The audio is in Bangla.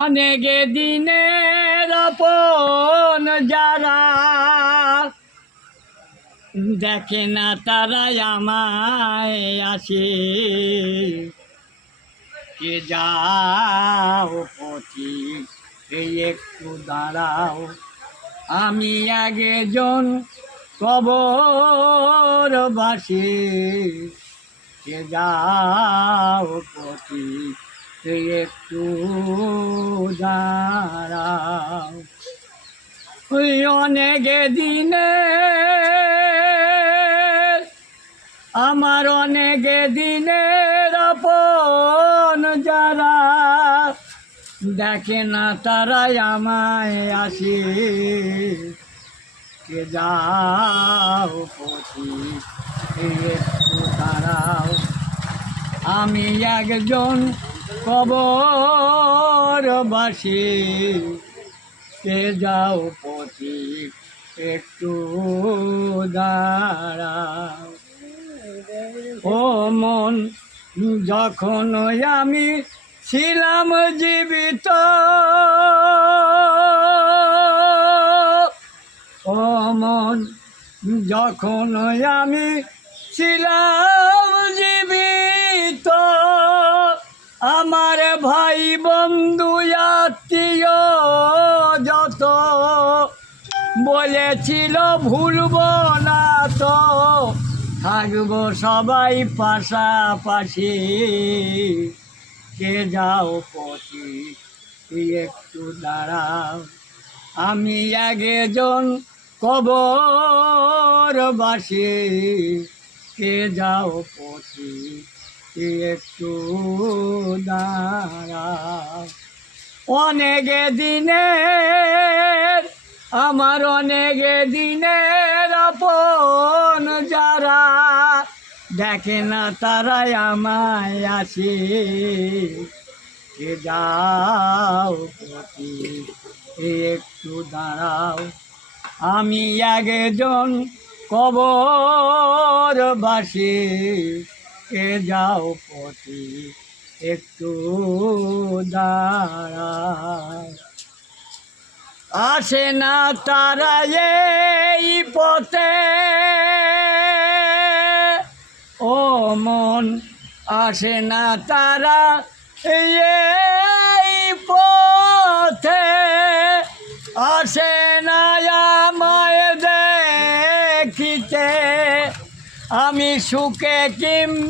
অনেক দিনের আপন যারা দেখে না তারাই আমায় আসে। কে যাও পথি এই একটু দাঁড়াও, আমি একজন কবরবাসী। কে যাও পথি একটু দাঁড়াও। ওই অনেক দিনে আমার অনেক দিনের আপন যারা দেখে না তারাই আমায় আসে। কে যাও পথি একটু দাঁড়াও, আমি একজন কবরবাসী। কে যাও পথি একটু দাঁড়াও। ও মন, যখন আমি ছিলাম জীবিত, ও মন, যখন আমি ছিলাম জীবিত, আমার ভাই বন্ধু আত্মীয় যত বলেছিল ভুলব না তো, থাকবো সবাই পাশাপাশি। কে যাও পথি একটু দাঁড়াও, আমি একজন কবরবাসী। কে যাও পথি একটু দাঁড়াও। অনেক দিনের আমার অনেক দিনের আপন যারা দেখে না তারাই আমায় আসে। কে যাও পথি একটু দাঁড়াও, আমি একজন কবরবাসী। কে যাও পথি একটু দাঁড়াও। আসে না তারা এই পথে, ও মন, আসে না তারা এই পথে, আসে না আমায় দেখিতে আমি সুখে কিংবা